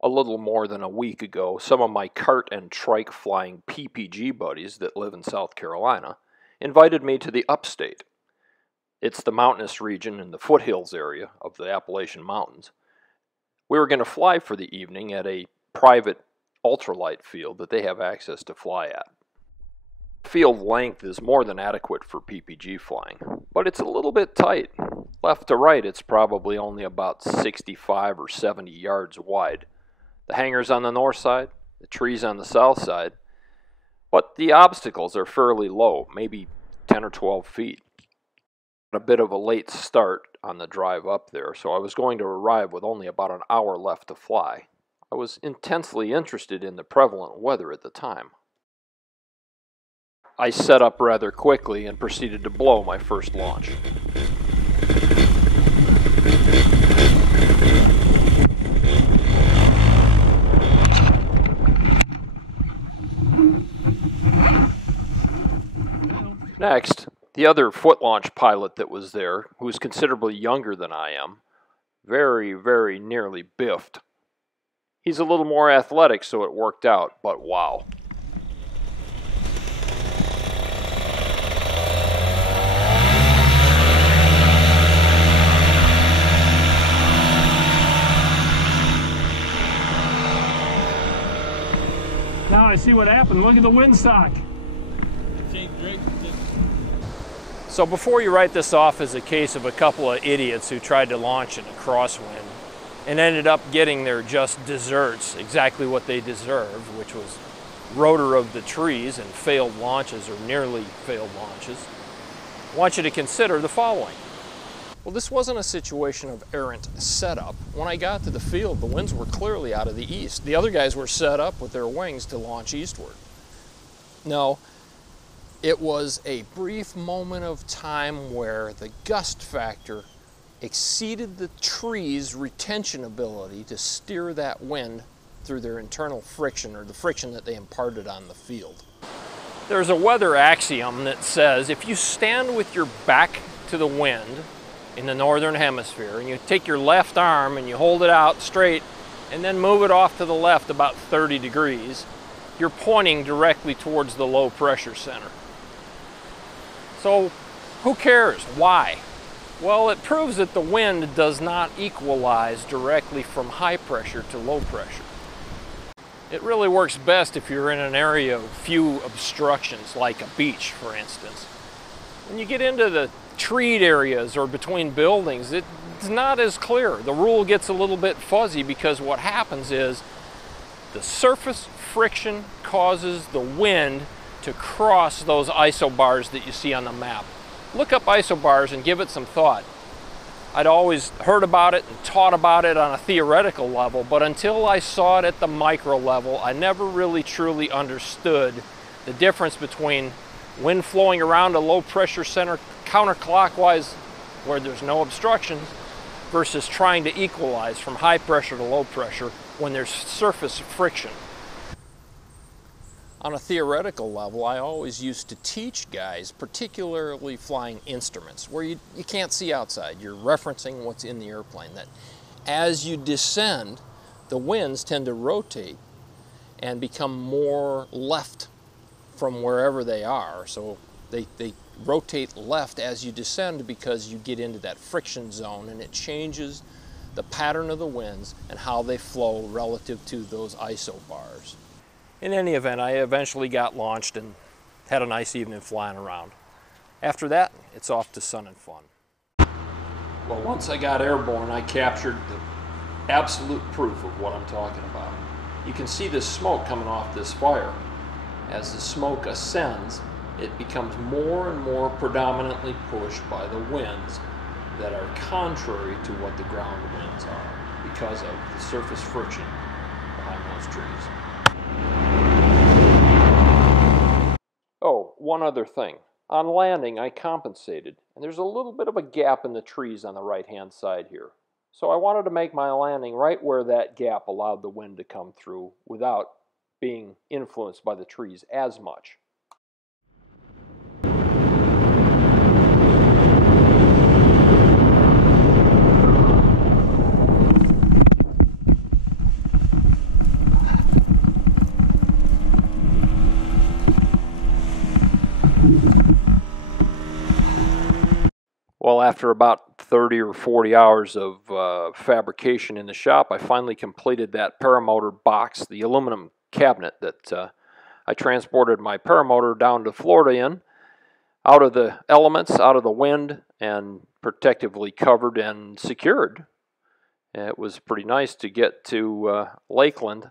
A little more than a week ago, some of my kart and trike flying PPG buddies that live in South Carolina invited me to the upstate. It's the mountainous region in the foothills area of the Appalachian Mountains. We were going to fly for the evening at a private ultralight field that they have access to fly at. Field length is more than adequate for PPG flying, but it's a little bit tight. Left to right, it's probably only about 65 or 70 yards wide. The hangar's on the north side, the trees on the south side, but the obstacles are fairly low, maybe 10 or 12 feet. A bit of a late start on the drive up there, so I was going to arrive with only about an hour left to fly. I was intensely interested in the prevalent weather at the time. I set up rather quickly and proceeded to blow my first launch. Next, the other foot launch pilot that was there, who was considerably younger than I am, very, very nearly biffed. He's a little more athletic, so it worked out, but wow. Now I see what happened. Look at the windsock. So before you write this off as a case of a couple of idiots who tried to launch in a crosswind and ended up getting their just desserts, exactly what they deserved, which was rotor of the trees and failed launches or nearly failed launches, I want you to consider the following. Well, this wasn't a situation of errant setup. When I got to the field, the winds were clearly out of the east. The other guys were set up with their wings to launch eastward. No, it was a brief moment of time where the gust factor exceeded the tree's retention ability to steer that wind through their internal friction, or the friction that they imparted on the field. There's a weather axiom that says if you stand with your back to the wind in the northern hemisphere and you take your left arm and you hold it out straight and then move it off to the left about 30 degrees, you're pointing directly towards the low pressure center. So who cares? Why? Well, it proves that the wind does not equalize directly from high pressure to low pressure. It really works best if you're in an area of few obstructions, like a beach, for instance. When you get into the treed areas or between buildings, it's not as clear. The rule gets a little bit fuzzy because what happens is the surface friction causes the wind to cross those isobars that you see on the map. Look up isobars and give it some thought. I'd always heard about it and taught about it on a theoretical level, but until I saw it at the micro level, I never really truly understood the difference between wind flowing around a low pressure center counterclockwise where there's no obstructions versus trying to equalize from high pressure to low pressure when there's surface friction. On a theoretical level, I always used to teach guys, particularly flying instruments, where you can't see outside. You're referencing what's in the airplane, that as you descend, the winds tend to rotate and become more left from wherever they are. So they rotate left as you descend because you get into that friction zone, and it changes the pattern of the winds and how they flow relative to those isobars. In any event, I eventually got launched and had a nice evening flying around. After that, it's off to sun and fun. Well, once I got airborne, I captured the absolute proof of what I'm talking about. You can see the smoke coming off this fire. As the smoke ascends, it becomes more and more predominantly pushed by the winds that are contrary to what the ground winds are because of the surface friction behind those trees. Oh, one other thing. On landing, I compensated, and there's a little bit of a gap in the trees on the right-hand side here. So I wanted to make my landing right where that gap allowed the wind to come through without being influenced by the trees as much. Well, after about 30 or 40 hours of fabrication in the shop, I finally completed that paramotor box, the aluminum cabinet that I transported my paramotor down to Florida in, out of the elements, out of the wind, and protectively covered and secured. It was pretty nice to get to Lakeland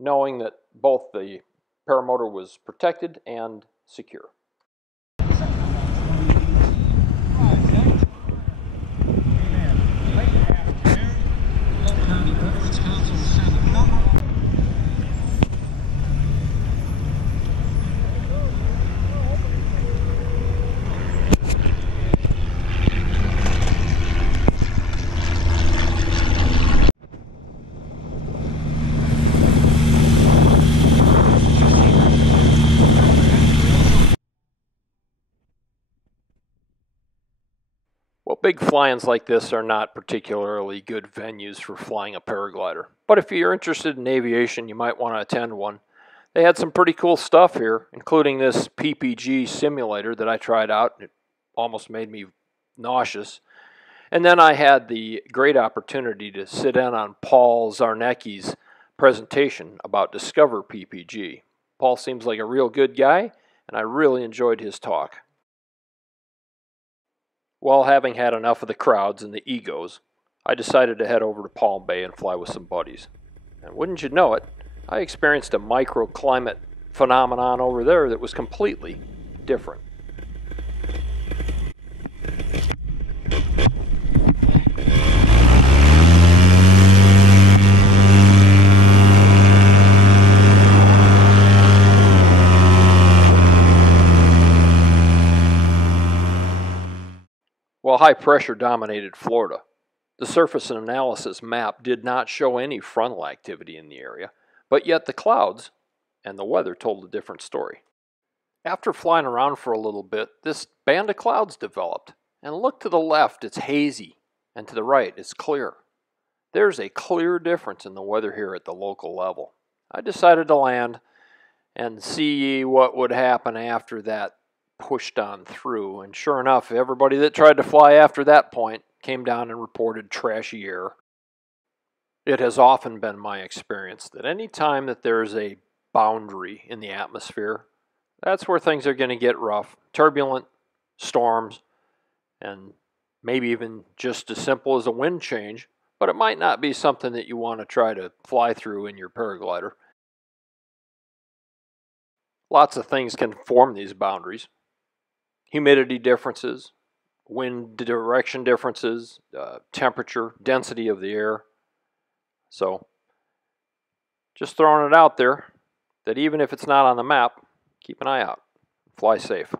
knowing that both the paramotor was protected and secure. Well, big fly-ins like this are not particularly good venues for flying a paraglider. But if you're interested in aviation, you might want to attend one. They had some pretty cool stuff here, including this PPG simulator that I tried out. It almost made me nauseous. And then I had the great opportunity to sit in on Paul Zarnecki's presentation about Discover PPG. Paul seems like a real good guy, and I really enjoyed his talk. Well, having had enough of the crowds and the egos, I decided to head over to Palm Bay and fly with some buddies. And wouldn't you know it, I experienced a microclimate phenomenon over there that was completely different. While high pressure dominated Florida, the surface analysis map did not show any frontal activity in the area, but yet the clouds and the weather told a different story. After flying around for a little bit, this band of clouds developed, and look to the left, it's hazy, and to the right, it's clear. There's a clear difference in the weather here at the local level. I decided to land and see what would happen after that pushed on through, and sure enough, everybody that tried to fly after that point came down and reported trashy air. It has often been my experience that any time that there is a boundary in the atmosphere, that's where things are going to get rough, turbulent, storms, and maybe even just as simple as a wind change, but it might not be something that you want to try to fly through in your paraglider. Lots of things can form these boundaries. Humidity differences, wind direction differences, temperature, density of the air. So, just throwing it out there that even if it's not on the map, keep an eye out. Fly safe.